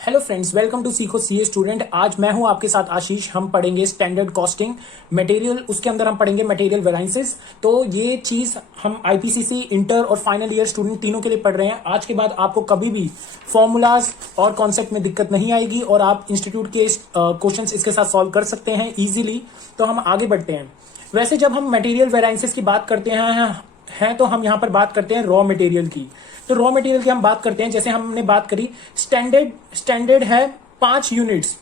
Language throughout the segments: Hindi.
हेलो फ्रेंड्स, वेलकम टू सीखो सीए स्टूडेंट। आज मैं हूं आपके साथ आशीष। हम पढ़ेंगे स्टैंडर्ड कॉस्टिंग मटेरियल, उसके अंदर हम पढ़ेंगे मटेरियल वेराइंसेस। तो ये चीज हम आईपीसीसी, इंटर और फाइनल ईयर स्टूडेंट तीनों के लिए पढ़ रहे हैं। आज के बाद आपको कभी भी फॉर्मूलाज और कॉन्सेप्ट में दिक्कत नहीं आएगी और आप इंस्टीट्यूट के क्वेश्चन इसके साथ सॉल्व कर सकते हैं इजीली। तो हम आगे बढ़ते हैं। वैसे जब हम मटेरियल वेराइंसेस की बात करते हैं तो हम यहां पर बात करते हैं रॉ मटेरियल की। तो रॉ मटेरियल की हम बात करते हैं, जैसे हमने बात करी स्टैंडर्ड है 5 यूनिट्स,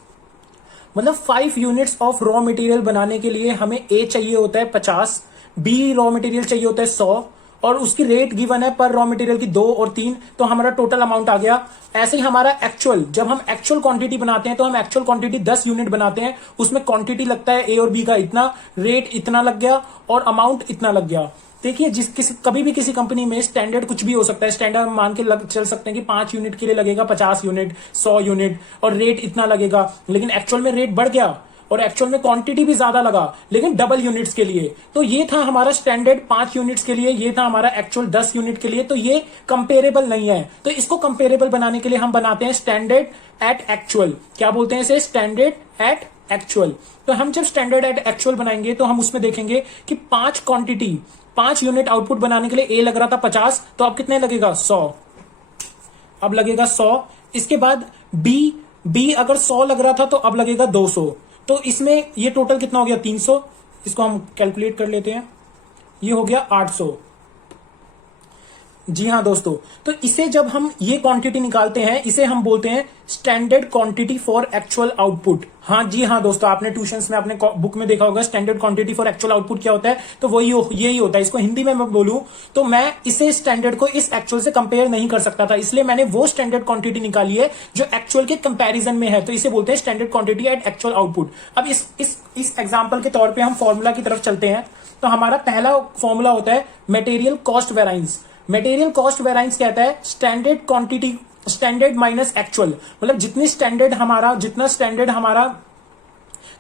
मतलब 5 यूनिट्स ऑफ रॉ मटेरियल बनाने के लिए हमें ए चाहिए होता है 50, बी रॉ मटेरियल चाहिए होता है 100 और उसकी रेट गिवन है पर रॉ मटेरियल की 2 और 3। तो हमारा टोटल अमाउंट आ गया। ऐसे ही हमारा एक्चुअल, जब हम एक्चुअल क्वांटिटी बनाते हैं तो हम एक्चुअल क्वांटिटी 10 यूनिट बनाते हैं। उसमें क्वांटिटी लगता है ए और बी का इतना, रेट इतना लग गया और अमाउंट इतना लग गया। देखिए, कभी भी किसी कंपनी में स्टैंडर्ड कुछ भी हो सकता है। स्टैंडर्ड हम मान के चल सकते हैं कि 5 यूनिट के लिए लगेगा 50 यूनिट, 100 यूनिट और रेट इतना लगेगा। लेकिन एक्चुअल में रेट बढ़ गया और एक्चुअल में क्वांटिटी भी ज्यादा लगा, लेकिन डबल यूनिट्स के लिए। तो ये था हमारा स्टैंडर्ड 5 यूनिट्स के लिए, ये था हमारा एक्चुअल 10 यूनिट के लिए। तो ये कंपेरेबल नहीं है। तो इसको कंपेरेबल बनाने के लिए हम बनाते हैं स्टैंडर्ड एट एक्चुअल। क्या बोलते हैं इसे? Standard at actual. तो हम जब स्टैंडर्ड एट एक्चुअल बनाएंगे तो हम उसमें देखेंगे कि 5 यूनिट आउटपुट बनाने के लिए ए लग रहा था 50, तो अब कितने लगेगा? 100। अब लगेगा 100। इसके बाद बी अगर 100 लग रहा था तो अब लगेगा 200। तो इसमें ये टोटल कितना हो गया? 300। इसको हम कैलकुलेट कर लेते हैं, ये हो गया 800। जी हाँ दोस्तों, तो इसे जब हम ये क्वांटिटी निकालते हैं इसे हम बोलते हैं standard quantity for actual output. हाँ जी हाँ दोस्तों, आपने ट्यूशंस में अपने बुक में देखा होगा standard quantity for actual output क्या होता है। तो वही यही होता है। इसको हिंदी में मैं बोलूं तो मैं इसे स्टैंडर्ड को इस एक्चुअल से कंपेयर नहीं कर सकता था, इसलिए मैंने वो स्टैंडर्ड क्वांटिटी निकाली है जो एक्चुअल के कंपैरिजन में है। तो इसे बोलते हैं standard quantity eight actual output. अब इस एग्जाम्पल के तौर पर हम फॉर्मूला की तरफ चलते हैं। तो हमारा पहला फॉर्मूला होता है material cost variance. Material cost variance कहता है standard quantity, standard minus actual, मतलब जितना स्टैंडर्ड हमारा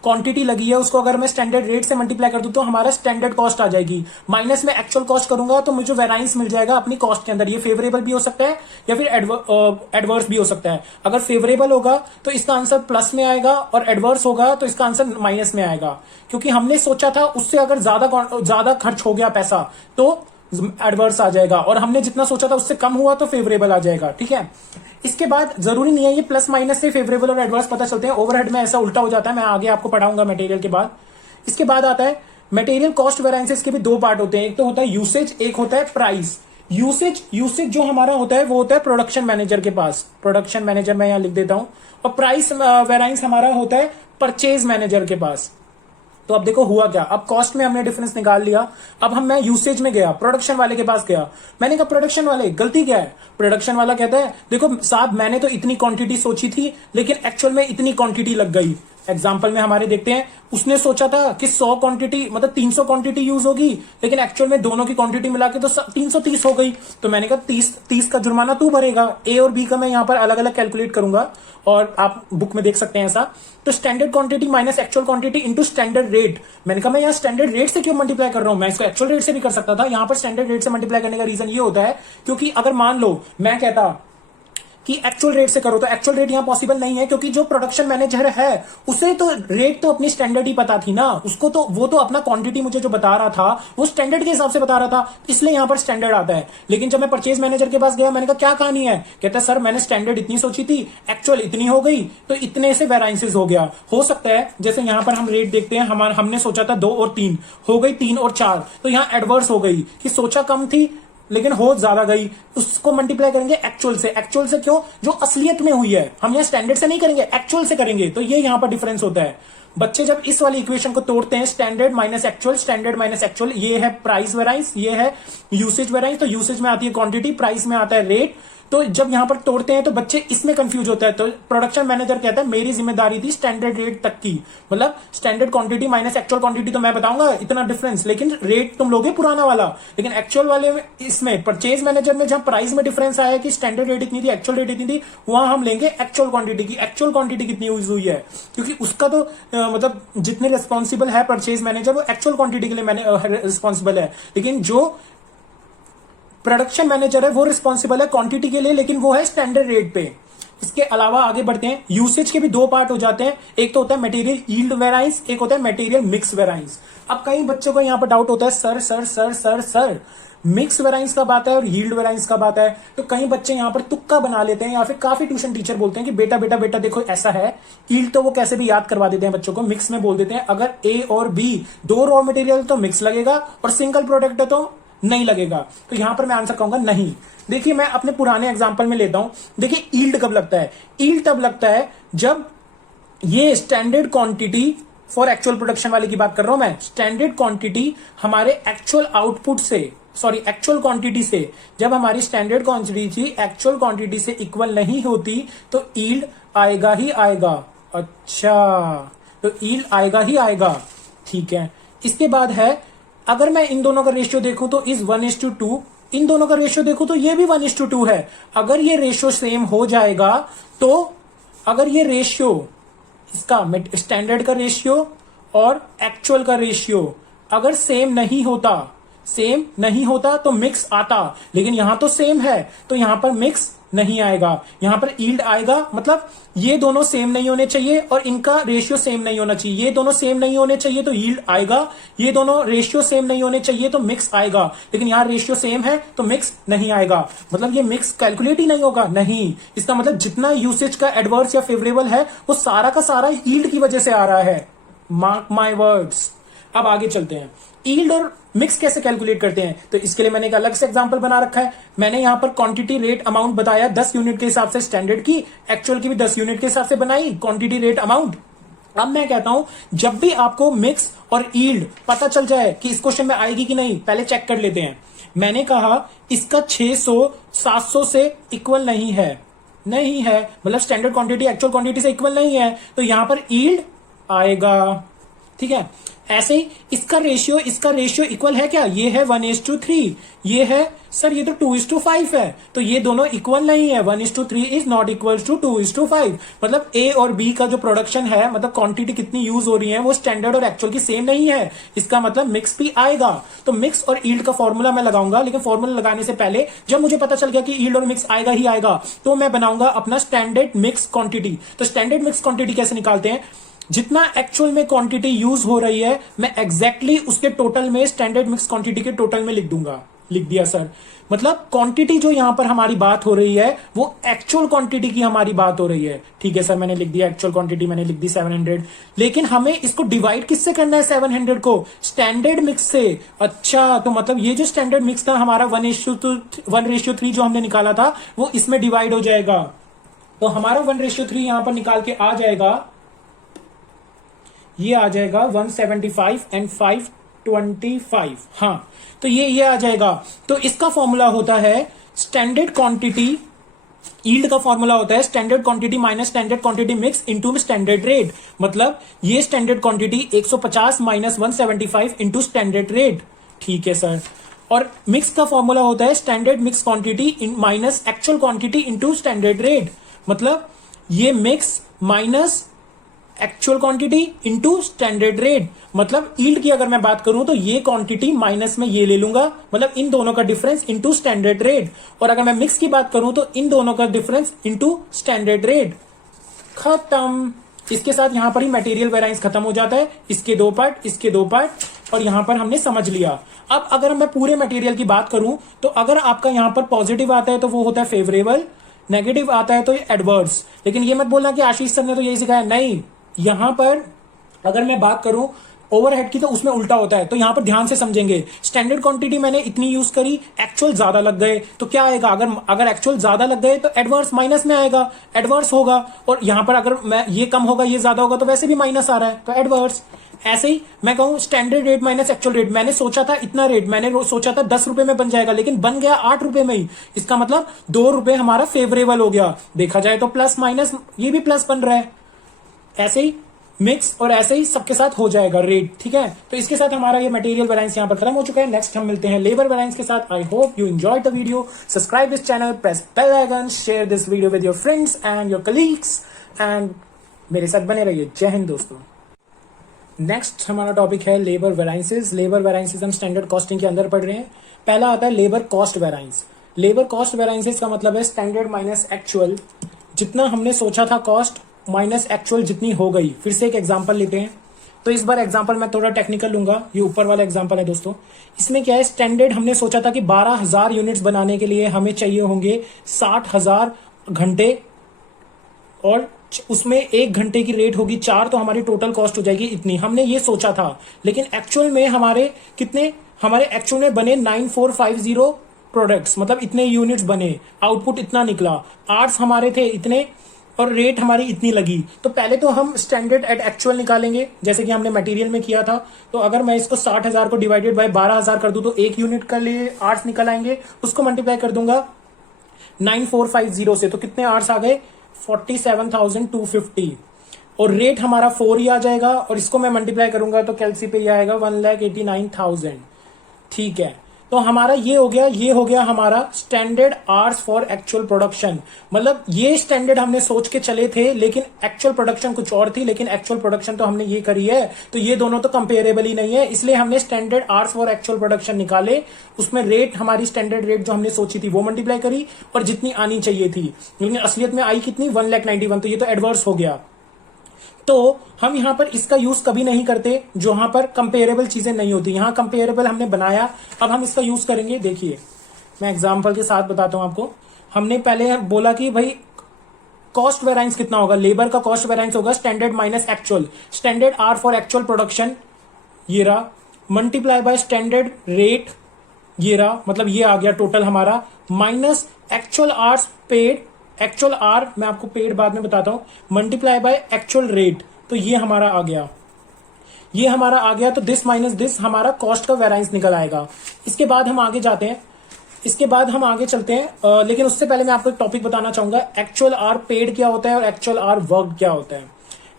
क्वांटिटी लगी है उसको अगर मैं स्टैंडर्ड रेट से मल्टीप्लाई कर दूं तो हमारा स्टैंडर्ड कॉस्ट आ जाएगी। माइनस में एक्चुअल कॉस्ट करूंगा तो मुझे वेराइंस मिल जाएगा अपनी कॉस्ट के अंदर। ये फेवरेबल भी हो सकता है या फिर एडवर्स भी हो सकता है। अगर फेवरेबल होगा तो इसका आंसर प्लस में आएगा और एडवर्स होगा तो इसका आंसर माइनस में आएगा, क्योंकि हमने सोचा था उससे अगर ज्यादा खर्च हो गया पैसा तो एडवर्स आ जाएगा, और हमने जितना सोचा था उससे कम हुआ तो फेवरेबल आ जाएगा। ठीक है, इसके बाद जरूरी नहीं है ये प्लस माइनस से फेवरेबल और एडवर्स पता चलते हैं, ओवरहेड में ऐसा उल्टा हो जाता है। मैं आगे आपको पढ़ाऊंगा मटेरियल के बाद। इसके बाद आता है मटेरियल कॉस्ट वेराइंसेस के भी 2 पार्ट होते हैं। एक तो होता है यूसेज, एक होता है प्राइस। यूसेज जो हमारा होता है वो होता है प्रोडक्शन मैनेजर के पास। प्रोडक्शन मैनेजर मैं यहां लिख देता हूं। और प्राइस वेराइंस हमारा होता है परचेज मैनेजर के पास। तो अब देखो हुआ क्या, अब कॉस्ट में हमने डिफरेंस निकाल लिया। अब मैं यूसेज में गया, प्रोडक्शन वाले के पास गया। मैंने कहा प्रोडक्शन वाले गलती क्या है? प्रोडक्शन वाला कहता है देखो साहब मैंने तो इतनी क्वांटिटी सोची थी लेकिन एक्चुअल में इतनी क्वांटिटी लग गई। एग्जाम्पल में हमारे देखते हैं, उसने सोचा था कि 100 क्वांटिटी मतलब 300 क्वांटिटी यूज होगी, लेकिन एक्चुअल में दोनों की क्वांटिटी मिला के तो 330 हो गई। तो मैंने कहा 30 का जुर्माना तू भरेगा। ए और बी का मैं यहां पर अलग अलग कैलकुलेट करूंगा और आप बुक में देख सकते हैं ऐसा। तो standard quantity minus actual quantity into standard rate. मैंने कहा मैं यहाँ स्टैंडर्ड रेट से क्यों मल्टीप्लाई कर रहा हूं, मैं इसको एक्चुअल रेट से भी कर सकता था। यहां पर स्टैंडर्ड रेट से मल्टीप्लाई करने का रीजन ये होता है क्योंकि अगर मान लो मैं कहता कि एक्चुअल रेट से करो तो एक्चुअल रेट यहां पॉसिबल नहीं है, क्योंकि जो प्रोडक्शन मैनेजर है उसे तो रेट तो अपनी स्टैंडर्ड ही पता थी ना, उसको तो वो तो अपना क्वांटिटी मुझे जो बता रहा था वो स्टैंडर्ड के हिसाब से बता रहा था, इसलिए यहां पर स्टैंडर्ड आता है। लेकिन जब मैं परचेज मैनेजर के पास गया मैंने कहा क्या कहानी है, कहता है सर मैंने स्टैंडर्ड इतनी सोची थी एक्चुअल इतनी हो गई तो इतने से वेराइंसेस हो गया। हो सकता है जैसे यहां पर हम रेट देखते हैं, हमने सोचा था 2 और 3 हो गई 3 और 4, तो यहां एडवर्स हो गई कि सोचा कम थी लेकिन हो ज्यादा गई। उसको मल्टीप्लाई करेंगे एक्चुअल से। एक्चुअल से क्यों? जो असलियत में हुई है। हम यहाँ स्टैंडर्ड से नहीं करेंगे, एक्चुअल से करेंगे। तो ये यहां पर डिफरेंस होता है। बच्चे जब इस वाली इक्वेशन को तोड़ते हैं स्टैंडर्ड माइनस एक्चुअल, ये है प्राइस वेराइंस, ये है यूसेज वेराइंस। तो यूसेज में आती है क्वांटिटी, प्राइस में आता है रेट। तो जब यहां पर तोड़ते हैं तो बच्चे इसमें कंफ्यूज होता है। तो प्रोडक्शन मैनेजर कहता है मेरी जिम्मेदारी थी स्टैंडर्ड रेट तक की, मतलब standard quantity minus actual quantity तो मैं बताऊंगा इतना डिफरेंस, लेकिन रेट तुम लोगे पुराना वाला। लेकिन एक्चुअल वाले में, इसमें परचेज मैनेजर में जहां प्राइस में डिफरेंस आया कि स्टैंडर्ड रेट इतनी थी एक्चुअल रेट इतनी थी, वहां हम लेंगे एक्चुअल क्वांटिटी की। एक्चुअल क्वांटिटी कितनी यूज हुई है, क्योंकि उसका तो मतलब जितने रिस्पॉन्सिबल है परचेज मैनेजर वो एक्चुअल क्वांटिटी के लिए रिस्पॉन्सिबल है, लेकिन जो प्रोडक्शन मैनेजर है वो रिस्पॉन्सिबल है क्वांटिटी के लिए, लेकिन वो है स्टैंडर्ड रेट पे। इसके अलावा आगे बढ़ते हैं, यूसेज के भी दो पार्ट हो जाते हैं, एक तो होता है मटेरियल यील्ड वेराइंस, एक होता है मटेरियल मिक्स वेराइंस। अब कई बच्चों को यहाँ पर डाउट होता है, sir sir sir sir sir mix variance कब आता है और यील्ड वेराइंस कब आता है? तो कई बच्चे यहाँ पर तुक्का बना लेते हैं, या फिर काफी ट्यूशन टीचर बोलते हैं कि बेटा बेटा बेटा देखो ऐसा है। यील्ड तो वो कैसे भी याद करवा देते हैं बच्चों को, मिक्स में बोल देते हैं अगर ए और बी दो रॉ मटेरियल तो मिक्स लगेगा और सिंगल प्रोडक्ट है तो नहीं लगेगा। तो यहां पर मैं आंसर कहूंगा नहीं। देखिए मैं अपने पुराने एग्जांपल में लेता हूं। देखिए यील्ड कब लगता है? यील्ड तब लगता है जब ये standard quantity for actual production वाले की बात कर रहा हूं मैं, स्टैंडर्ड क्वांटिटी हमारे एक्चुअल आउटपुट से, सॉरी एक्चुअल क्वांटिटी से, जब हमारी स्टैंडर्ड क्वांटिटी थी एक्चुअल क्वांटिटी से इक्वल नहीं होती तो यील्ड आएगा ही आएगा। अच्छा, तो यील्ड आएगा ही आएगा, ठीक है। इसके बाद है, अगर मैं इन दोनों का रेशियो देखूं तो इज 1:2, इन दोनों का रेशियो देखूं तो ये भी 1:2 है। अगर ये रेशियो सेम हो जाएगा तो, अगर ये रेशियो इसका स्टैंडर्ड का रेशियो और एक्चुअल का रेशियो अगर सेम नहीं होता तो मिक्स आता, लेकिन यहां तो सेम है तो यहां पर मिक्स नहीं आएगा, यहां पर यील्ड आएगा। मतलब ये दोनों सेम नहीं होने चाहिए और इनका रेशियो सेम नहीं होना चाहिए, ये दोनों सेम नहीं होने चाहिए तो यील्ड आएगा, ये दोनों रेशियो सेम नहीं होने चाहिए तो मिक्स आएगा, लेकिन यहां रेशियो सेम है तो मिक्स नहीं आएगा। मतलब ये मिक्स कैलकुलेट ही नहीं होगा, नहीं। इसका मतलब जितना यूसेज का एडवर्स या फेवरेबल है वो सारा का सारा यील्ड की वजह से आ रहा है, मार्क माई वर्ड्स। अब आगे चलते हैं, यील्ड और मिक्स कैसे कैलकुलेट करते हैं, तो इसके लिए मैंने एक अलग से एग्जांपल बना रखा है। मैंने यहां पर क्वांटिटी रेट अमाउंट बताया 10 यूनिट के हिसाब से स्टैंडर्ड की, एक्चुअल की भी 10 यूनिट के हिसाब से बनाई क्वांटिटी रेट अमाउंट। अब मैं कहता हूं जब भी आपको मिक्स और यील्ड पता चल जाए कि इस क्वेश्चन में आएगी कि नहीं, पहले चेक कर लेते हैं। मैंने कहा इसका 600 700 से इक्वल नहीं है, मतलब स्टैंडर्ड क्वांटिटी एक्चुअल क्वांटिटी से इक्वल नहीं है, तो यहां पर यील्ड आएगा, ठीक है। ऐसे ही इसका रेशियो इक्वल है क्या? ये है 1:3, ये है सर ये तो 2:5 है, तो ये दोनों इक्वल नहीं है। 1:3 इज नॉट इक्वल टू 2:5। मतलब ए और बी का जो प्रोडक्शन है, मतलब क्वांटिटी कितनी यूज हो रही है वो स्टैंडर्ड और एक्चुअल की सेम नहीं है, इसका मतलब मिक्स भी आएगा। तो मिक्स और यील्ड का फॉर्मूला मैं लगाऊंगा, लेकिन फॉर्मूला लगाने से पहले जब मुझे पता चल गया कि यील्ड और मिक्स आएगा ही आएगा तो मैं बनाऊंगा अपना स्टैंडर्ड मिक्स क्वांटिटी। तो स्टैंडर्ड मिक्स क्वांटिटी कैसे निकालते हैं? जितना एक्चुअल में क्वांटिटी यूज हो रही है मैं एग्जैक्टली उसके टोटल में स्टैंडर्ड मिक्स क्वांटिटी के टोटल में लिख दूंगा। लिख दिया सर। मतलब क्वांटिटी जो यहां पर हमारी बात हो रही है वो एक्चुअल क्वांटिटी की हमारी बात हो रही है, ठीक है सर। मैंने लिख दिया एक्चुअल क्वांटिटी, मैंने लिख दी 700, लेकिन हमें इसको डिवाइड किससे करना है? 700 को स्टैंडर्ड मिक्स से। अच्छा, तो मतलब ये जो स्टैंडर्ड मिक्स था हमारा 1:3 जो हमने निकाला था वो इसमें डिवाइड हो जाएगा, तो हमारा 1:3 यहां पर निकाल के आ जाएगा, ये आ जाएगा 175 एंड 525। हाँ, तो ये आ जाएगा। तो इसका फॉर्मूला होता है स्टैंडर्ड क्वांटिटी, यील्ड का फॉर्मूला होता है standard quantity minus standard quantity mix into standard rate. मतलब ये standard quantity 150 minus 175 into standard rate, ठीक है सर। और मिक्स का फॉर्मूला होता है standard mix quantity minus actual quantity into standard rate. मतलब ये mix minus actual quantity into standard rate. मतलब यील्ड की अगर मैं बात करूं तो ये क्वांटिटी माइनस में ये ले लूंगा, मतलब इन दोनों का डिफरेंस इनटू स्टैंडर्ड रेट। और अगर मैं मिक्स की बात करूं तो इन दोनों का डिफरेंस इनटू स्टैंडर्ड रेट। खत्म। इसके साथ यहां पर ही मटेरियल वेराइंस खत्म हो जाता है, इसके दो पार्ट, इसके दो पार्ट, और यहां पर हमने समझ लिया। अब अगर मैं पूरे मटेरियल की बात करूं तो अगर आपका यहां पर पॉजिटिव आता है तो वो होता है फेवरेबल, नेगेटिव आता है तो ये एडवर्स। लेकिन ये मत बोलना कि आशीष सर ने तो यही सिखाया, नहीं। यहां पर अगर मैं बात करूं ओवरहेड की तो उसमें उल्टा होता है, तो यहां पर ध्यान से समझेंगे। स्टैंडर्ड क्वांटिटी मैंने इतनी यूज करी, एक्चुअल ज्यादा लग गए तो क्या आएगा? अगर एक्चुअल ज्यादा लग गए तो एडवर्स माइनस में आएगा, एडवर्स होगा। और यहां पर अगर मैं ये कम होगा ये ज्यादा होगा तो वैसे भी माइनस आ रहा है तो एडवर्स। ऐसे ही मैं कहूं standard rate minus actual rate, मैंने सोचा था इतना रेट, मैंने सोचा था 10 रुपए में बन जाएगा लेकिन बन गया 8 रुपए में ही। इसका मतलब 2 रुपए हमारा फेवरेबल हो गया। देखा जाए तो प्लस माइनस ये भी प्लस बन रहा है। ऐसे ही मिक्स और ऐसे ही सबके साथ हो जाएगा रेट, ठीक है। तो इसके साथ हमारा ये मटेरियल वेराइंस यहाँ पर खत्म हो चुका है। नेक्स्ट हम मिलते हैं लेबर वेराइंस के साथ। I hope you enjoyed the video. Subscribe this channel, press bell icon, share this video with your friends and your colleagues, and मेरे साथ बने रहिए। जय हिंद दोस्तों। नेक्स्ट हमारा टॉपिक है लेबर वेराइंसेस। लेबर वेराइंसेस हम स्टैंडर्ड कॉस्टिंग के अंदर पढ़ रहे हैं। पहला आता है labour cost variance. Labour cost variances का मतलब है स्टैंडर्ड माइनस एक्चुअल जितना हमने सोचा था कॉस्ट माइनस एक्चुअल जितनी हो गई। फिर से एक एग्जांपल लेते हैं। तो इस बार एग्जांपल मैं थोड़ा टेक्निकल लूंगा। ये ऊपर वाला एग्जांपल है दोस्तों। इसमें क्या है, स्टैंडर्ड हमने सोचा था कि 12,000 यूनिट्स बनाने के लिए हमें चाहिए होंगे 60,000 घंटे, और उसमें 1 घंटे की रेट होगी 4, तो हमारी टोटल कॉस्ट हो जाएगी इतनी। हमने ये सोचा था, लेकिन एक्चुअल में हमारे एक्चुअल में बने 9450 प्रोडक्ट्स, मतलब इतने यूनिट्स बने, आउटपुट इतना निकला, आर्ट्स हमारे थे इतने, और रेट हमारी इतनी लगी। तो पहले तो हम स्टैंडर्ड एट एक्चुअल निकालेंगे, जैसे कि हमने मटेरियल में किया था। तो अगर मैं इसको 60,000 को डिवाइडेड बाय 12,000 कर दूं तो 1 यूनिट के लिए आर्ट्स निकल आएंगे। उसको मल्टीप्लाई कर दूंगा 9450 से, तो कितने आर्ट्स आ गए, 47,250, और रेट हमारा 4 ही आ जाएगा। और इसको मैं मल्टीप्लाई करूंगा तो कैलसी पे ये आएगा 1,89,000। ठीक है, तो हमारा ये हो गया हमारा standard hours for actual production. मतलब ये स्टैंडर्ड हमने सोच के चले थे, लेकिन एक्चुअल प्रोडक्शन कुछ और थी, लेकिन एक्चुअल प्रोडक्शन तो हमने ये करी है। तो ये दोनों तो कंपेरेबल ही नहीं है, इसलिए हमने standard hours for actual production निकाले। उसमें रेट, हमारी स्टैंडर्ड रेट जो हमने सोची थी वो मल्टीप्लाई करी, और जितनी आनी चाहिए थी, लेकिन असलियत में आई कितनी, 1,91,000। तो ये तो एडवर्स हो गया। तो हम यहां पर इसका यूज कभी नहीं करते जहां पर कंपेरेबल चीजें नहीं होती। यहां कंपेरेबल हमने बनाया, अब हम इसका यूज करेंगे। देखिए, मैं एग्जांपल के साथ बताता हूं आपको। हमने पहले बोला कि भाई कॉस्ट वेरिएंस कितना होगा, लेबर का कॉस्ट वेरिएंस होगा standard minus actual, standard hour for actual production ये रहा, मल्टीप्लाई बाय स्टैंडर्ड रेट ये रहा, मतलब ये आ गया टोटल हमारा, minus actual hours paid, actual hour मैं आपको पेड बाद में बताता हूं, मल्टीप्लाई बाय एक्चुअल रेट, तो ये हमारा आ गया, ये हमारा आ गया। तो दिस माइनस दिस हमारा कॉस्ट का वेरिएंस निकल आएगा। इसके बाद हम आगे जाते हैं, इसके बाद हम आगे चलते हैं, लेकिन उससे पहले मैं आपको एक टॉपिक बताना चाहूंगा। एक्चुअल आर पेड क्या होता है और एक्चुअल आर वर्क क्या होता है।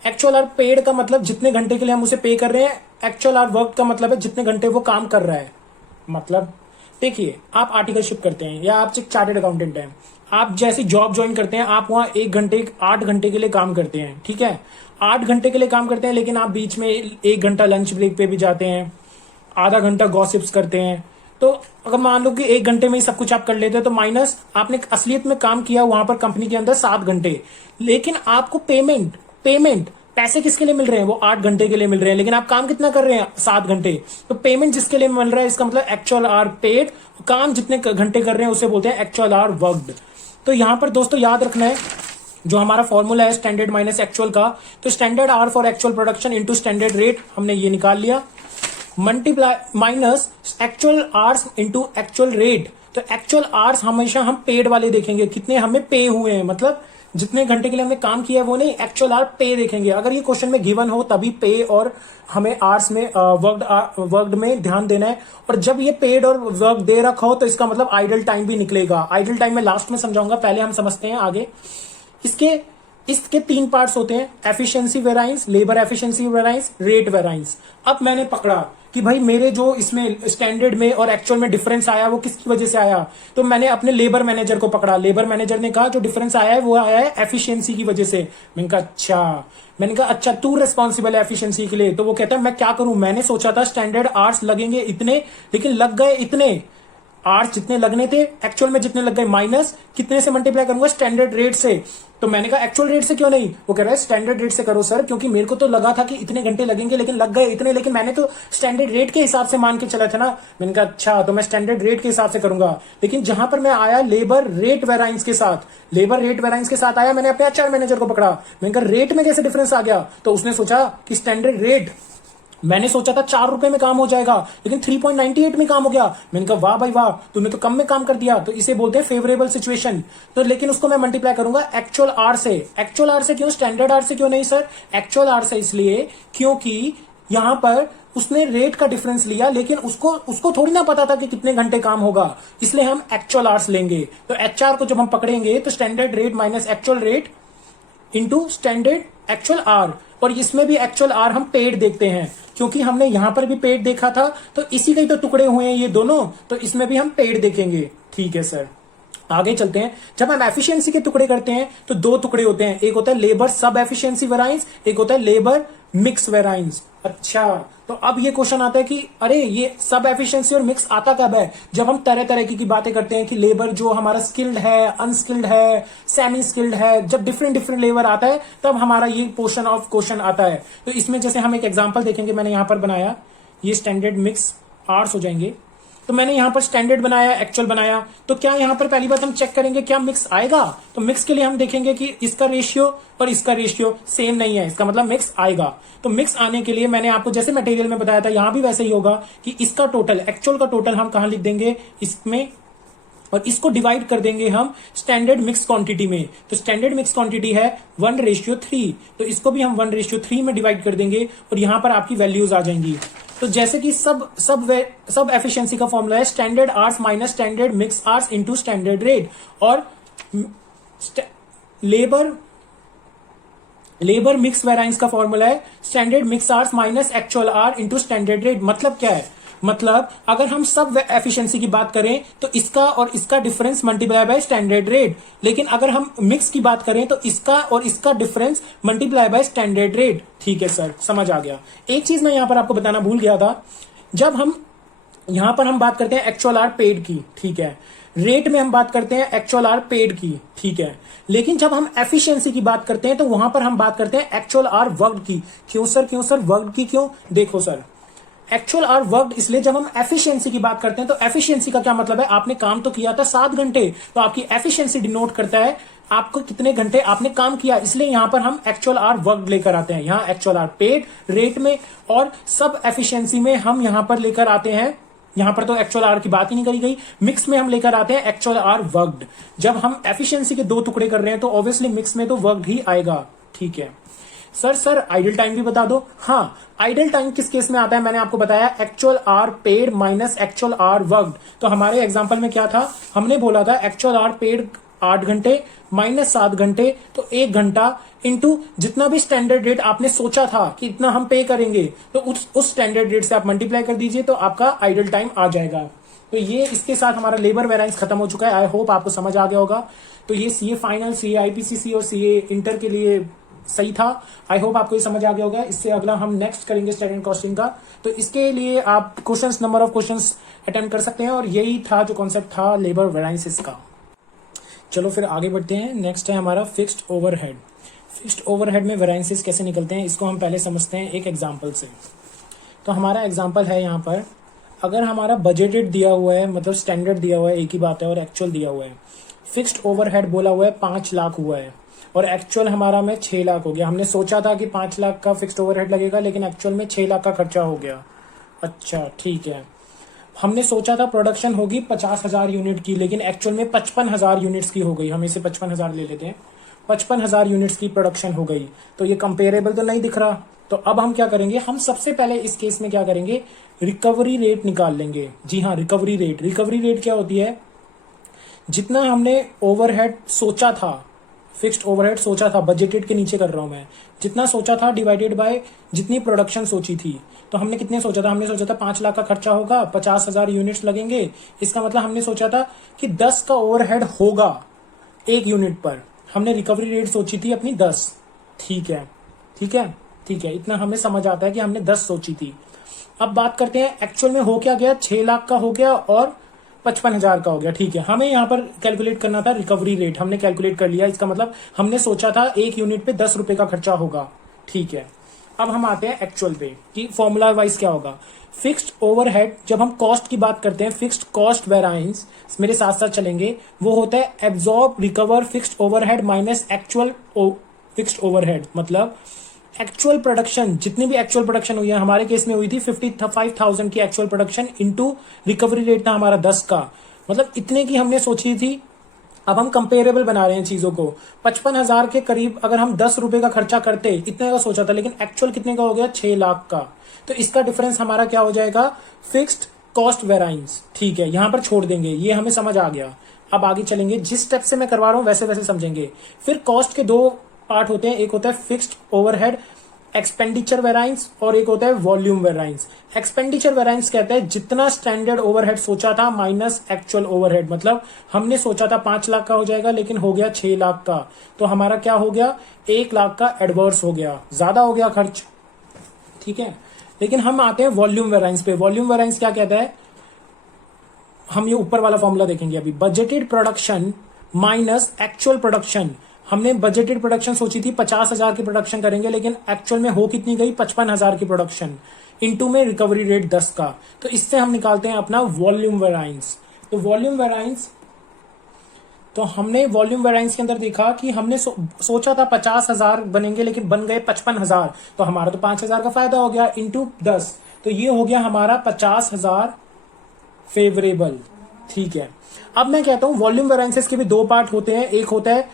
एक्चुअल आर पेड का मतलब जितने घंटे के लिए हम उसे पे कर रहे हैं, एक्चुअल आर वर्क का मतलब है जितने घंटे वो काम कर रहा है। मतलब देखिए, आप आर्टिकलशिप करते हैं या आप एक चार्टर्ड अकाउंटेंट हैं, आप जैसी जॉब ज्वाइन करते हैं, आप वहां 8 घंटे के लिए काम करते हैं। ठीक है, 8 घंटे के लिए काम करते हैं, लेकिन आप बीच में 1 घंटा लंच ब्रेक पे भी जाते हैं, आधा घंटा गॉसिप्स करते हैं। तो अगर मान लो कि 1 घंटे में ही सब कुछ आप कर लेते हैं, तो माइनस आपने असलियत में काम किया वहां पर कंपनी के अंदर 7 घंटे, लेकिन आपको पेमेंट पैसे किसके लिए मिल रहे हैं, वो 8 घंटे के लिए मिल रहे हैं, लेकिन आप काम कितना कर रहे हैं, 7 घंटे। तो पेमेंट जिसके लिए मिल रहा है, इसका मतलब एक्चुअल आर पेड, काम जितने घंटे कर रहे हैं उसे बोलते हैं एक्चुअल आर वर्कड। तो यहां पर दोस्तों याद रखना है, जो हमारा फॉर्मूला है स्टैंडर्ड माइनस एक्चुअल का, तो standard hour for actual production into standard rate, हमने ये निकाल लिया, multiply minus actual hours into actual rate. तो एक्चुअल आर्स हमेशा हम पेड वाले देखेंगे, कितने हमें पे हुए हैं, मतलब जितने घंटे के लिए हमने काम किया है वो नहीं, एक्चुअल आर पे देखेंगे। अगर ये क्वेश्चन में गिवन हो तभी पे और हमें आर्स में वर्कड में ध्यान देना है। और जब ये पेड और वर्क दे रखा हो तो इसका मतलब आइडल टाइम भी निकलेगा। आइडल टाइम में लास्ट में समझाऊंगा, पहले हम समझते हैं आगे। इसके 3 पार्ट्स होते हैं, efficiency variance, labour efficiency variance, rate variance. अब मैंने पकड़ा कि भाई मेरे जो इसमें स्टैंडर्ड में और एक्चुअल में डिफरेंस आया वो किसकी वजह से आया, तो मैंने अपने लेबर मैनेजर को पकड़ा। लेबर मैनेजर ने कहा जो डिफरेंस आया है वो आया है एफिशिएंसी की वजह से। मैंने कहा अच्छा तू रिस्पॉन्सिबल है एफिशिएंसी के लिए। तो वो कहता है मैं क्या करूं, मैंने सोचा था स्टैंडर्ड आवर्स लगेंगे इतने, लेकिन लग गए इतने, आवर्स जितने लगने थे एक्चुअल में जितने लग गए, माइनस कितने से मल्टीप्लाई करूंगा, स्टैंडर्ड रेट से। तो मैंने कहा एक्चुअल रेट से क्यों नहीं, वो कह रहा है स्टैंडर्ड रेट से करो सर, क्योंकि मेरे को तो लगा था कि इतने घंटे लगेंगे, लेकिन लग गए इतने, लेकिन मैंने तो स्टैंडर्ड रेट के हिसाब से मान के चला था ना। मैंने कहा अच्छा तो मैं स्टैंडर्ड रेट के हिसाब से करूंगा। लेकिन जहां पर मैं आया लेबर रेट वेरिएंस के साथ, आया, मैंने अपने एचआर मैनेजर को पकड़ा। मैंने कहा रेट में कैसे डिफरेंस आ गया, तो उसने सोचा कि स्टैंडर्ड रेट, मैंने सोचा था 4 रुपए में काम हो जाएगा, लेकिन 3.98 में काम हो गया। मैंने कहा वाह भाई वाह, तूने तो कम में काम कर दिया। तो इसे बोलते हैं फेवरेबल सिचुएशन। तो लेकिन उसको मैं मल्टीप्लाई करूंगा एक्चुअल आर से। एक्चुअल आर से क्यों, स्टैंडर्ड आर से क्यों नहीं सर, एक्चुअल आर से इसलिए क्योंकि यहां पर उसने रेट का डिफरेंस लिया, लेकिन उसको थोड़ी ना पता था कि कितने घंटे काम होगा, इसलिए हम एक्चुअल आर्स लेंगे। तो एचआर को जब हम पकड़ेंगे तो standard rate minus actual rate into standard actual hour, और इसमें भी एक्चुअल आर हम पेड देखते हैं, क्योंकि हमने यहां पर भी पेड देखा था, तो इसी के ही तो टुकड़े हुए हैं ये दोनों, तो इसमें भी हम पेड देखेंगे। ठीक है सर, आगे चलते हैं। जब हम एफिशिएंसी के टुकड़े करते हैं तो 2 टुकड़े होते हैं, एक होता है लेबर सब एफिशिएंसी वेरिएंस, एक होता है लेबर मिक्स वेराइंस। अच्छा, तो अब ये क्वेश्चन आता है कि अरे ये सब एफिशिएंसी और मिक्स आता कब है? जब हम तरह तरह की बातें करते हैं कि लेबर जो हमारा स्किल्ड है, अनस्किल्ड है, सेमी स्किल्ड है, जब डिफरेंट डिफरेंट लेबर आता है तब हमारा ये पोर्शन ऑफ क्वेश्चन आता है। तो इसमें जैसे हम एक एग्जांपल देखेंगे, मैंने यहां पर बनाया, ये स्टैंडर्ड मिक्स आवर्स हो जाएंगे। तो मैंने यहां पर स्टैंडर्ड बनाया, एक्चुअल बनाया, तो क्या यहां पर पहली बात हम चेक करेंगे क्या मिक्स आएगा? तो मिक्स के लिए हम देखेंगे कि इसका रेशियो और इसका रेशियो सेम नहीं है, इसका मतलब मिक्स आएगा। तो मिक्स आने के लिए मैंने आपको जैसे मटेरियल में बताया था, यहां भी वैसे ही होगा कि इसका टोटल, एक्चुअल का टोटल हम कहां लिख देंगे, इसमें, और इसको डिवाइड कर देंगे हम स्टैंडर्ड मिक्स क्वांटिटी में। तो स्टैंडर्ड मिक्स क्वांटिटी है 1:3, तो इसको भी हम 1:3 में डिवाइड कर देंगे और यहां पर आपकी वैल्यूज आ जाएंगी। तो जैसे कि सब एफिशिएंसी का फॉर्मूला है standard hours minus standard mix hours into standard rate, और लेबर मिक्स वेराइंस का फॉर्मूला है standard mix hours minus actual our into standard rate. मतलब क्या है? मतलब अगर हम सब एफिशिएंसी की बात करें तो इसका और इसका difference multiply by standard rate, लेकिन अगर हम मिक्स की बात करें तो इसका और इसका difference multiply by standard rate. ठीक है सर, समझ आ गया। एक चीज मैं यहां पर आपको बताना भूल गया था, जब हम यहां पर हम बात करते हैं एक्चुअल आवर पेड की, ठीक है, रेट में हम बात करते हैं एक्चुअल आवर पेड की, ठीक है, लेकिन जब हम एफिशिएंसी की बात करते हैं तो वहां पर हम बात करते हैं एक्चुअल आवर वर्कड की। क्यों सर वर्कड की क्यों? देखो सर, एक्चुअल आवर वर्कड इसलिए, जब हम एफिशिएंसी की बात करते हैं तो एफिशिएंसी का क्या मतलब है? आपने काम तो किया था 7 घंटे, तो आपकी एफिशिएंसी डिनोट करता है आपको कितने घंटे आपने काम किया, इसलिए यहां पर हम एक्चुअल आवर वर्कड लेकर आते हैं। यहां एक्चुअल आवर पेड रेट में, और सब एफिशिएंसी में हम यहां पर लेकर आते हैं, यहां पर तो एक्चुअल आवर की बात ही नहीं करी गई, मिक्स में हम लेकर आते हैं एक्चुअल आवर वर्कड। जब हम एफिशिएंसी के 2 टुकड़े कर रहे हैं तो ऑब्वियसली मिक्स में तो वर्कड ही आएगा। ठीक है सर आइडल टाइम भी बता दो। हाँ, आइडल टाइम किस केस में आता है? मैंने आपको बताया actual our paid minus actual our worked. तो हमारे एग्जांपल में क्या था? हमने बोला था एक्चुअल आवर पेड 8 घंटे माइनस 7 घंटे, तो 1 घंटा इंटू जितना भी स्टैंडर्ड रेट आपने सोचा था कि इतना हम पे करेंगे, तो उस स्टैंडर्ड रेट से आप मल्टीप्लाई कर दीजिए तो आपका आइडल टाइम आ जाएगा। तो ये इसके साथ हमारा लेबर वेराइंस खत्म हो चुका है। आई होप आपको समझ आ गया होगा। तो ये सीए फाइनल, सीए आईपीसीसी और सीए इंटर के लिए सही था। आई होप आपको ये समझ आ गया होगा। इससे अगला हम नेक्स्ट करेंगे स्टैंडर्ड कॉस्टिंग का, तो इसके लिए आप questions, number of questions attempt कर सकते हैं, और यही था जो कॉन्सेप्ट था लेबर वेराइंसेस का। चलो फिर आगे बढ़ते हैं। नेक्स्ट है हमारा फिक्स्ड ओवरहेड। फिक्स्ड ओवरहेड में वेराइंसेस कैसे निकलते हैं इसको हम पहले समझते हैं एक एग्जांपल से। तो हमारा एग्जांपल है यहाँ पर, अगर हमारा बजटेड दिया हुआ है, मतलब स्टैंडर्ड दिया हुआ है, एक ही बात है, और एक्चुअल दिया हुआ है। फिक्स्ड ओवरहेड बोला हुआ है 5 लाख हुआ है, और एक्चुअल हमारा में 6 लाख हो गया। हमने सोचा था कि 5 लाख का फिक्स्ड ओवरहेड लगेगा, लेकिन एक्चुअल में 6 लाख का खर्चा हो गया। अच्छा ठीक है, हमने सोचा था प्रोडक्शन होगी 50,000 यूनिट की, लेकिन एक्चुअल में 55,000 यूनिट्स की हो गई। हम इसे 55,000 ले लेते हैं। 55,000 यूनिट्स की प्रोडक्शन हो गई, तो ये कंपेरेबल तो नहीं दिख रहा। तो अब हम क्या करेंगे? हम सबसे पहले इस केस में क्या करेंगे? रिकवरी रेट निकाल लेंगे। जी हाँ, रिकवरी रेट। रिकवरी रेट क्या होती है? जितना हमने ओवरहेड सोचा था, फिक्स्ड ओवरहेड सोचा था, बजटेड के नीचे कर रहा हूं मैं, जितना सोचा था डिवाइडेड बाय जितनी प्रोडक्शन सोची थी। तो हमने कितने सोचा था? हमने सोचा था 5 लाख का खर्चा होगा, 50,000 यूनिट्स लगेंगे। इसका मतलब हमने सोचा था कि 10 का ओवरहेड होगा 1 यूनिट पर। हमने रिकवरी रेट सोची थी अपनी 10। ठीक है ठीक है ठीक है, इतना हमें समझ आता है कि हमने 10 सोची थी। अब बात करते हैं एक्चुअल में हो क्या गया। 6 लाख का हो गया और 55,000 का हो गया। ठीक है, हमें यहाँ पर कैलकुलेट करना था रिकवरी रेट, हमने कैलकुलेट कर लिया। इसका मतलब हमने सोचा था 1 यूनिट पे 10 रुपए का खर्चा होगा। ठीक है, अब हम आते हैं एक्चुअल पे कि फॉर्मूला वाइज क्या होगा। फिक्स्ड ओवरहेड, जब हम कॉस्ट की बात करते हैं, फिक्स्ड कॉस्ट वेराइंस, मेरे साथ साथ चलेंगे, वो होता है absorb recover fixed overhead minus actual fixed overhead. मतलब एक्चुअल प्रोडक्शन, जितनी भी एक्चुअल प्रोडक्शन हुई है, हमारे केस में हुई थी 55,000 की actual production, into recovery rate था हमारा 10 का, मतलब इतने की हमने सोची थी। अब हम कंपेरेबल बना रहे हैं चीजों को। 55,000 के करीब अगर हम 10 रुपए का खर्चा करते, इतने का सोचा था, लेकिन एक्चुअल कितने का हो गया? 6 लाख का। तो इसका डिफरेंस हमारा क्या हो जाएगा? Fixed cost variance. ठीक है, यहां पर छोड़ देंगे, ये हमें समझ आ गया। अब आगे चलेंगे, जिस स्टेप से मैं करवा रहा हूं वैसे वैसे समझेंगे। फिर कॉस्ट के 2 पार्ट होते हैं, एक होता है फिक्स्ड ओवरहेड एक्सपेंडिचर वेराइंस और एक होता है वॉल्यूम वेराइंस। एक्सपेंडिचर वेराइंस कहते हैं जितना स्टैंडर्ड ओवरहेड सोचा था माइनस एक्चुअल ओवरहेड। मतलब हमने सोचा था 5 लाख का हो जाएगा, लेकिन हो गया 6 लाख का। तो हमारा क्या हो गया? 1 लाख का एडवर्स हो गया, ज्यादा हो गया खर्च। ठीक है। लेकिन हम आते हैं वॉल्यूम वेरिएंस पे। वॉल्यूम वेरिएंस क्या कहता है, हम ये ऊपर वाला फॉर्मूला देखेंगे अभी। Budgeted production minus actual production. हमने बजटेड प्रोडक्शन सोची थी 50,000 की प्रोडक्शन करेंगे, लेकिन एक्चुअल में हो कितनी गई, 55,000 की प्रोडक्शन, इनटू में रिकवरी रेट 10 का। तो इससे हम निकालते हैं अपना वॉल्यूम वेरिएंस। तो वॉल्यूम वेरिएंस, तो हमने वॉल्यूम वेरिएंस के अंदर देखा कि हमने सोचा था 50,000 बनेंगे, लेकिन बन गए 55,000। तो हमारा तो 5,000 का फायदा हो गया, इंटू 10। तो ये हो गया हमारा 50,000 फेवरेबल। ठीक है। अब मैं कहता हूं वॉल्यूम वेरिएंसेस के भी दो पार्ट होते हैं, एक होता है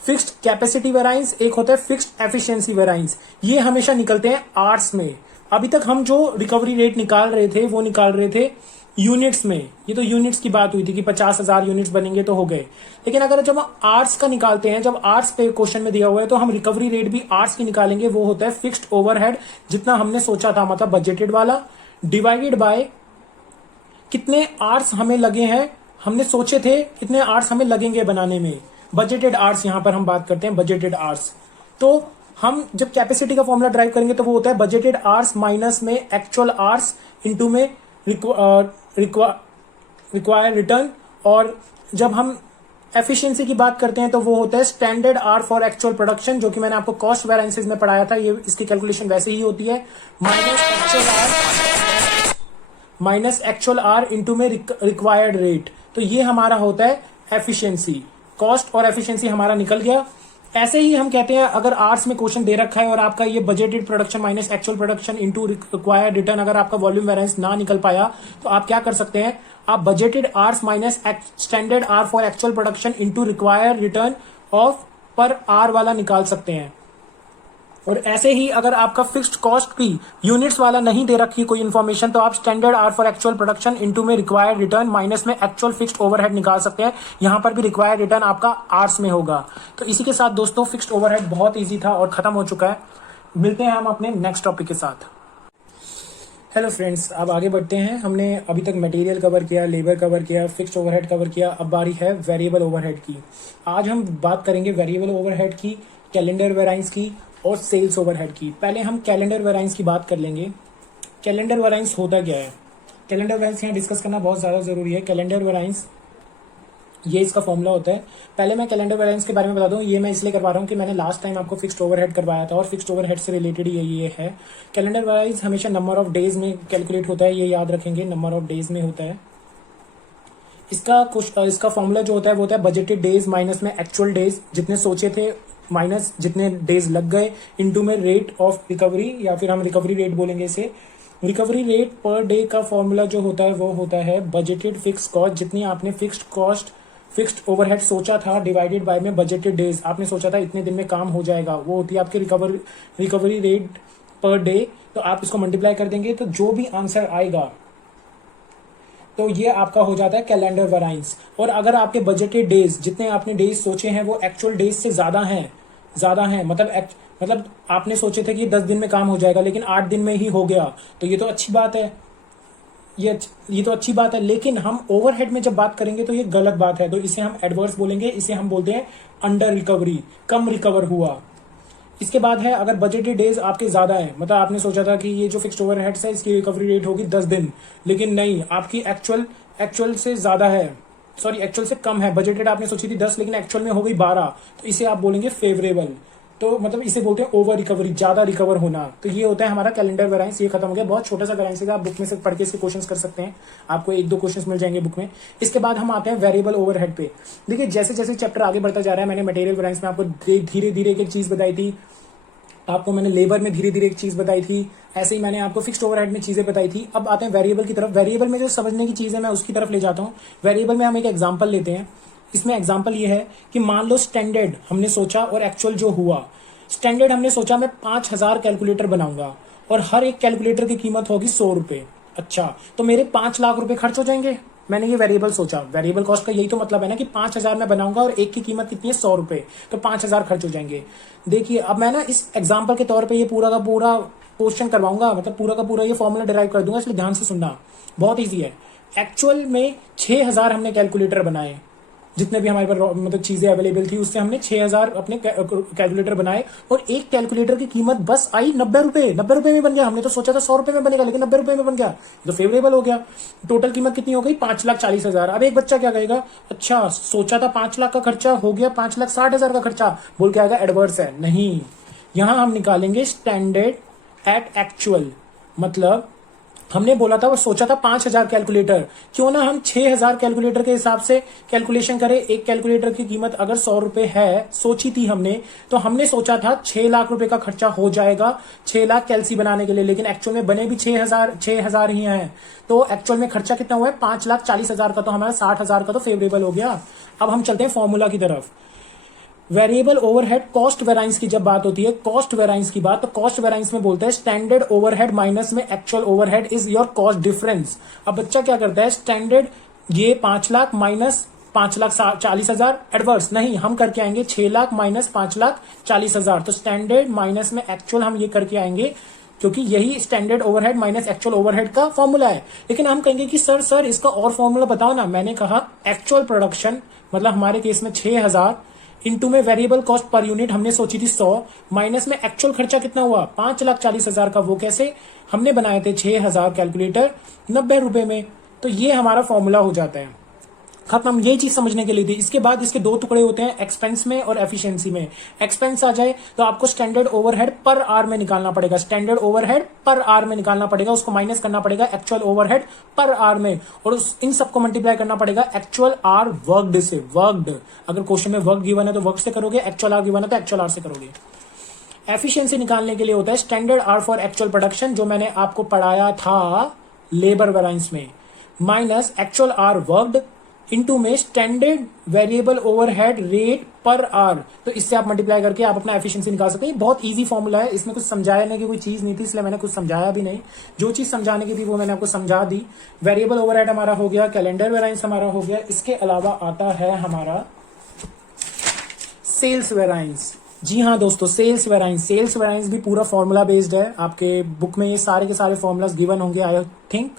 फिक्स्ड कैपेसिटी वेरिएंस, एक होता है फिक्स्ड एफिशिएंसी वेरिएंस। ये हमेशा निकलते हैं आर्स में। अभी तक हम जो रिकवरी रेट निकाल रहे थे वो निकाल रहे थे यूनिट्स में। ये तो यूनिट्स की बात हुई थी कि 50,000 यूनिट्स बनेंगे तो हो गए। लेकिन अगर जब हम आर्स का निकालते हैं, जब आर्स पे क्वेश्चन में दिया हुआ है, तो हम रिकवरी रेट भी आर्स की निकालेंगे। वो होता है फिक्स्ड ओवरहेड, जितना हमने सोचा था, मतलब बजटेड वाला, डिवाइडेड बाय कितने आर्स हमें लगे हैं, हमने सोचे थे कितने आर्स हमें लगेंगे बनाने में। बजटेड आर्स, यहां पर हम बात करते हैं बजटेड आर्स। तो हम जब कैपेसिटी का फॉर्मूला ड्राइव करेंगे तो वो होता है बजटेड आर्स माइनस में एक्चुअल आर्स इंटू में रिक्वायर्ड रिटर्न। और जब हम एफिशिएंसी की बात करते हैं तो वो होता है standard hour for actual production, जो कि मैंने आपको कॉस्ट वेरिएंसेस में पढ़ाया था। ये इसकी कैलकुलेशन वैसे ही होती है, माइनस एक्चुअल आर इंटू में रिक्वायर्ड रेट। तो ये हमारा होता है एफिशिएंसी। कॉस्ट और एफिशिएंसी हमारा निकल गया। ऐसे ही हम कहते हैं अगर आर्स में क्वेश्चन दे रखा है और आपका ये budgeted production minus actual production into required return, अगर आपका वॉल्यूम वेरिएंस ना निकल पाया तो आप क्या कर सकते हैं, आप budgeted hours minus standard hour for actual production into required return of per hour वाला निकाल सकते हैं। और ऐसे ही अगर आपका फिक्स्ड कॉस्ट की यूनिट्स वाला नहीं दे रखी कोई इन्फॉर्मेशन, तो आप standard hour for actual production into में रिक्वायर्ड रिटर्न माइनस में एक्चुअल फिक्स्ड ओवरहेड निकाल सकते हैं। यहां पर भी रिक्वायर्ड रिटर्न आपका आर्स में होगा। तो इसी के साथ दोस्तों फिक्स्ड ओवरहेड बहुत ईजी था और खत्म हो चुका है। मिलते हैं हम अपने नेक्स्ट टॉपिक के साथ। हेलो फ्रेंड्स, अब आगे बढ़ते हैं। हमने अभी तक मटेरियल कवर किया, लेबर कवर किया, फिक्स्ड ओवरहेड कवर किया। अब बारी है वेरिएबल ओवरहेड की। आज हम बात करेंगे वेरिएबल ओवरहेड की, कैलेंडर वेरिएंस की और सेल्स ओवरहेड की। पहले हम कैलेंडर वेरिएंस की बात कर लेंगे। कैलेंडर वेरिएंस होता क्या है, कैलेंडर वेरिएंस यहाँ डिस्कस करना बहुत ज्यादा जरूरी है। कैलेंडर वेरिएंस, ये इसका फॉर्मूला होता है। पहले मैं कैलेंडर वेरिएंस के बारे में बता दूं, ये मैं इसलिए करवा रहा हूँ कि मैंने लास्ट टाइम आपको फिक्स्ड ओवरहेड करवाया था और फिक्स्ड ओवरहेड से रिलेटेड ये है। कैलेंडर वेरिएंस हमेशा नंबर ऑफ डेज में कैलकुलेट होता है, ये याद रखेंगे, नंबर ऑफ डेज में होता है। इसका फॉर्मूला जो होता है वो होता है बजटेड डेज माइनस में एक्चुअल डेज, जितने सोचे थे माइनस जितने डेज लग गए, इनटू में रेट ऑफ रिकवरी, या फिर हम रिकवरी रेट बोलेंगे इसे। रिकवरी रेट पर डे का फॉर्मूला जो होता है वो होता है बजटेड फिक्स कॉस्ट, जितनी आपने फिक्स्ड कॉस्ट फिक्स्ड ओवरहेड सोचा था डिवाइडेड बाय में बजटेड डेज, आपने सोचा था इतने दिन में काम हो जाएगा, वो होती है आपकी रिकवरी रेट पर डे। तो आप इसको मल्टीप्लाई कर देंगे तो जो भी आंसर आएगा तो ये आपका हो जाता है कैलेंडर वेरिएंस। और अगर आपके बजटेड डेज, जितने आपने डेज सोचे हैं वो एक्चुअल डेज से ज्यादा हैं, मतलब आपने सोचे थे कि 10 दिन में काम हो जाएगा लेकिन 8 दिन में ही हो गया, तो ये तो अच्छी बात है, ये तो अच्छी बात है। लेकिन हम ओवरहेड में जब बात करेंगे तो ये गलत बात है, तो इसे हम एडवर्स बोलेंगे, इसे हम बोलते हैं अंडर रिकवरी, कम रिकवर हुआ। इसके बाद है अगर बजटेड डेज आपके ज्यादा है, मतलब आपने सोचा था कि ये जो फिक्स्ड ओवरहेड्स है इसकी रिकवरी रेट होगी 10 दिन, लेकिन नहीं, आपकी एक्चुअल से ज्यादा है, सॉरी एक्चुअल से कम है। बजटेड आपने सोची थी 10 लेकिन एक्चुअल में हो गई 12, तो इसे आप बोलेंगे फेवरेबल। तो मतलब इसे बोलते हैं ओवर रिकवरी, ज्यादा रिकवर होना। तो ये होता है हमारा कैलेंडर वेरिएंस। ये खत्म हो गया, बहुत छोटा सा वेरिएंस है, आप बुक में से पढ़ के इसके क्वेश्चंस कर सकते हैं, आपको 1-2 क्वेश्चंस मिल जाएंगे बुक में। इसके बाद हम आते हैं वेरिएबल ओवरहेड पे। देखिए जैसे जैसे चैप्टर आगे बढ़ता जा रहा है, मैंने मटेरियल वेरिएंस में आपको धीरे धीरे एक चीज बताई थी, आपको मैंने लेबर में धीरे धीरे एक चीज बताई थी, ऐसे ही मैंने आपको फिक्स्ड ओवरहेड में चीजें बताई थी। अब आते हैं वेरिएबल की तरफ। वेरिएबल में जो समझने की चीज है मैं उसकी तरफ ले जाता हूँ। वेरिएबल में हम एक एग्जांपल लेते हैं। इसमें एग्जांपल ये है कि मान लो स्टैंडर्ड हमने सोचा और एक्चुअल जो हुआ। स्टैंडर्ड हमने सोचा मैं 5,000 कैलकुलेटर बनाऊंगा और हर एक कैलकुलेटर की कीमत होगी 100 रुपए। अच्छा, तो मेरे 5 लाख रुपए खर्च हो जाएंगे। मैंने ये वेरिएबल सोचा, वेरिएबल कॉस्ट का यही तो मतलब है ना कि 5,000 मैं बनाऊंगा और एक की कीमत कितनी है 100 रुपए, तो 5,000 खर्च हो जाएंगे। देखिए अब मैं ना इस एग्जांपल के तौर पे ये पूरा का पूरा क्वेश्चन करवाऊंगा, मतलब पूरा का पूरा ये फॉर्मूला डिराइव कर दूंगा, इसलिए ध्यान से सुनना, बहुत ईजी है। एक्चुअल में 6,000 हमने कैलकुलेटर बनाए, जितने भी हमारे पास मतलब चीजें अवेलेबल थी उससे हमने 6000 अपने कैलकुलेटर बनाए और एक कैलकुलेटर की कीमत बस आई 90 रुपए। 90 रुपए में बन गया। हमने तो सोचा था 100 रुपए में बनेगा, लेकिन 90 रुपए में बन गया, तो फेवरेबल हो गया। टोटल कीमत कितनी हो गई? 5,40,000। अब एक बच्चा क्या कहेगा, अच्छा सोचा था 5 लाख का खर्चा, हो गया 5,60,000 का खर्चा, बोल के आएगा एडवर्स है। नहीं, यहां हम निकालेंगे स्टैंडर्ड एट एक्चुअल। मतलब हमने बोला था और सोचा था 5,000 कैलकुलेटर, क्यों ना हम 6,000 कैलकुलेटर के हिसाब से कैलकुलेशन करें। एक कैलकुलेटर की कीमत अगर 100 रुपए है, सोची थी हमने, तो हमने सोचा था 6 लाख रुपए का खर्चा हो जाएगा 6 लाख कैलसी बनाने के लिए, लेकिन एक्चुअल में बने भी 6,000 ही हैं। तो एक्चुअल में खर्चा कितना हुआ है? 5,40,000 का, तो हमारा 60,000 का तो फेवरेबल हो गया। अब हम चलते हैं फॉर्मूला की तरफ। वेरिएबल ओवरहेड कॉस्ट वेराइंस की जब बात होती है, कॉस्ट वेराइंस की बात, तो कॉस्ट वेराइंस में बोलते हैं स्टैंडर्ड ओवरहेड माइनस में actual overhead is your cost difference. अब बच्चा क्या करता है, स्टैंडर्ड ये 5 लाख माइनस 5,40,000 एडवर्स, नहीं हम करके आएंगे 6 लाख माइनस 5,40,000। तो स्टैंडर्ड माइनस में एक्चुअल हम ये करके आएंगे, क्योंकि यही standard overhead minus actual overhead का फॉर्मूला है। लेकिन हम कहेंगे कि सर इसका और फॉर्मूला बताओ ना। मैंने कहा एक्चुअल प्रोडक्शन, मतलब हमारे केस में 6,000 इंटू में वेरिएबल कॉस्ट पर यूनिट हमने सोची थी 100, माइनस में एक्चुअल खर्चा कितना हुआ 5,40,000 का। वो कैसे? हमने बनाए थे 6,000 कैलकुलेटर 90 रुपए में। तो ये हमारा फॉर्मूला हो जाता है खत्म। ये चीज समझने के लिए थी। इसके बाद इसके दो टुकड़े होते हैं, एक्सपेंस में और एफिशिएंसी में। एक्सपेंस आ जाए तो आपको स्टैंडर्ड ओवरहेड पर आवर में निकालना पड़ेगा, स्टैंडर्ड ओवरहेड पर आवर में निकालना पड़ेगा, उसको माइनस करना पड़ेगा एक्चुअल ओवरहेड पर आवर में, और इन सबको मल्टीप्लाई करना पड़ेगा एक्चुअल आर वर्कड से। वर्कड, अगर क्वेश्चन में वर्क गिवन है तो वर्क से करोगे, एक्चुअल आर गिवन है तो एक्चुअल आर से करोगे। एफिशिएंसी निकालने के लिए होता है standard hour for actual production, जो मैंने आपको पढ़ाया था लेबर वेराइंस में, minus actual hour worked into में standard variable overhead rate per hour. तो इससे आप मल्टीप्लाई करके आप अपना एफिशिएंसी निकाल सकते हैं। बहुत इजी फॉर्मूला है, इसमें कुछ समझाने की कोई चीज नहीं थी, इसलिए मैंने कुछ समझाया भी नहीं। जो चीज समझाने की थी वो मैंने आपको समझा दी। वेरिएबल ओवरहेड हमारा हो गया, कैलेंडर वेराइंस हमारा हो गया। इसके अलावा आता है हमारा सेल्स वेराइंस। जी हाँ दोस्तों, सेल्स वेराइंस। सेल्स वेराइंस भी पूरा फॉर्मूला बेस्ड है। आपके बुक में ये सारे के सारे फॉर्मूलाज गिवन होंगे आई थिंक,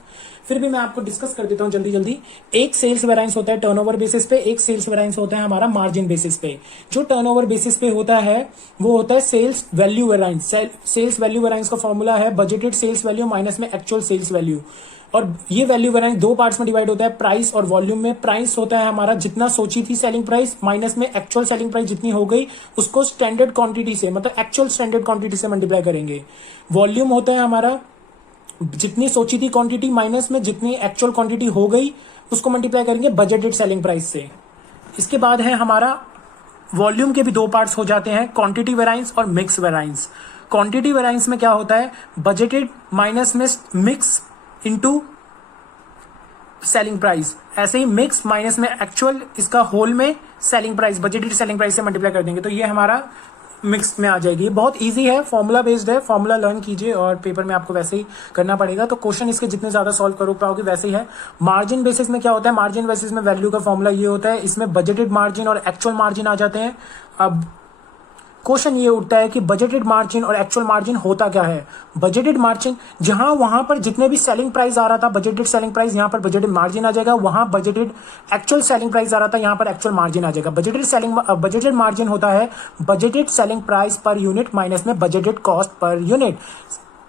फिर भी मैं आपको डिस्कस कर देता हूं जल्दी जल्दी। एक सेल्स वेराइंस होता है टर्नओवर बेसिस पे, एक सेल्स वेराइंस होता है हमारा मार्जिन बेसिस पे। जो टर्नओवर बेसिस पे होता है वो होता है sales value variance. Sales value variance का फॉर्मूला है बजटेड सेल्स वैल्यू माइनस में एक्चुअल सेल्स वैल्यू। और ये वैल्यू वेराइंस दो पार्ट्स में डिवाइड होता है, प्राइस और वॉल्यूम में। प्राइस होता है हमारा जितना सोची थी सेलिंग प्राइस, माइनस में एक्चुअल सेलिंग प्राइस जितनी हो गई उसको स्टैंडर्ड क्वांटिटी से, मतलब एक्चुअल स्टैंडर्ड क्वांटिटी से मल्टीप्लाई करेंगे। वॉल्यूम होता है हमारा जितनी सोची थी क्वांटिटी माइनस में जितनी एक्चुअल क्वांटिटी हो गई उसको मल्टीप्लाई करेंगे बजटेड सेलिंग प्राइस से। इसके बाद है हमारा वॉल्यूम के भी दो पार्ट्स हो जाते हैं, क्वांटिटी वेराइंस और मिक्स वेराइंस। क्वांटिटी वेराइंस में क्या होता है, बजटेड माइनस में मिक्स इनटू सेलिंग प्राइस। ऐसे ही मिक्स माइनस में एक्चुअल, इसका होल में selling price, budgeted selling price से मल्टीप्लाई कर देंगे, तो ये हमारा मिक्स में आ जाएगी। बहुत इजी है, फॉर्मूला बेस्ड है, फॉर्मूला लर्न कीजिए और पेपर में आपको वैसे ही करना पड़ेगा। तो क्वेश्चन इसके जितने ज्यादा सॉल्व करो पाओगे वैसे ही है। मार्जिन बेसिस में क्या होता है, मार्जिन बेसिस में वैल्यू का फॉर्मूला ये होता है, इसमें बजटेड मार्जिन और एक्चुअल मार्जिन आ जाते हैं। अब क्वेश्चन ये उठता है कि बजटेड मार्जिन और एक्चुअल मार्जिन होता क्या है। बजटेड मार्जिन जहां वहां पर जितने भी सेलिंग प्राइस आ रहा था बजटेड सेलिंग प्राइस, यहां पर बजटेड मार्जिन आ जाएगा। वहां बजटेड एक्चुअल सेलिंग प्राइस आ रहा था, यहां पर एक्चुअल मार्जिन आ जाएगा। बजटेड मार्जिन होता है budgeted selling price per unit minus में budgeted cost per unit.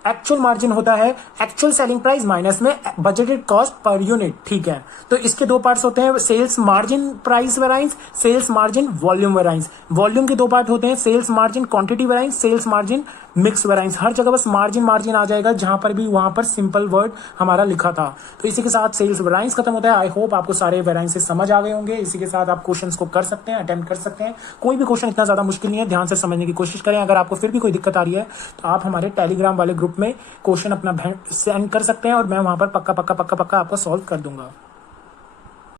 Actual margin होता है एक्चुअल सेलिंग प्राइस माइनस में बजटेड कॉस्ट पर यूनिट। ठीक है, तो इसके दो पार्ट्स होते हैं, sales margin price variance, sales margin volume variance. Volume के दो पार्ट होते हैं, sales margin quantity variance, sales margin mix variance. हर जगह बस मार्जिन मार्जिन आ जाएगा, जहां पर भी वहां पर सिंपल वर्ड हमारा लिखा था। तो इसी के साथ सेल्स वेराइंस खत्म होता है। आई होप आपको सारे वेराइंसेस समझ आ गए होंगे। इसी के साथ आप क्वेश्चंस को कर सकते हैं, अटेम्प्ट कर सकते हैं। कोई भी क्वेश्चन इतना ज्यादा मुश्किल नहीं है, ध्यान से समझने की कोशिश करें। अगर आपको फिर भी कोई दिक्कत आ रही है तो आप हमारे टेलीग्राम वाले ग्रुप में क्वेश्चन अपना सेंड कर सकते हैं और मैं वहां पर पक्का आपको सॉल्व कर दूंगा।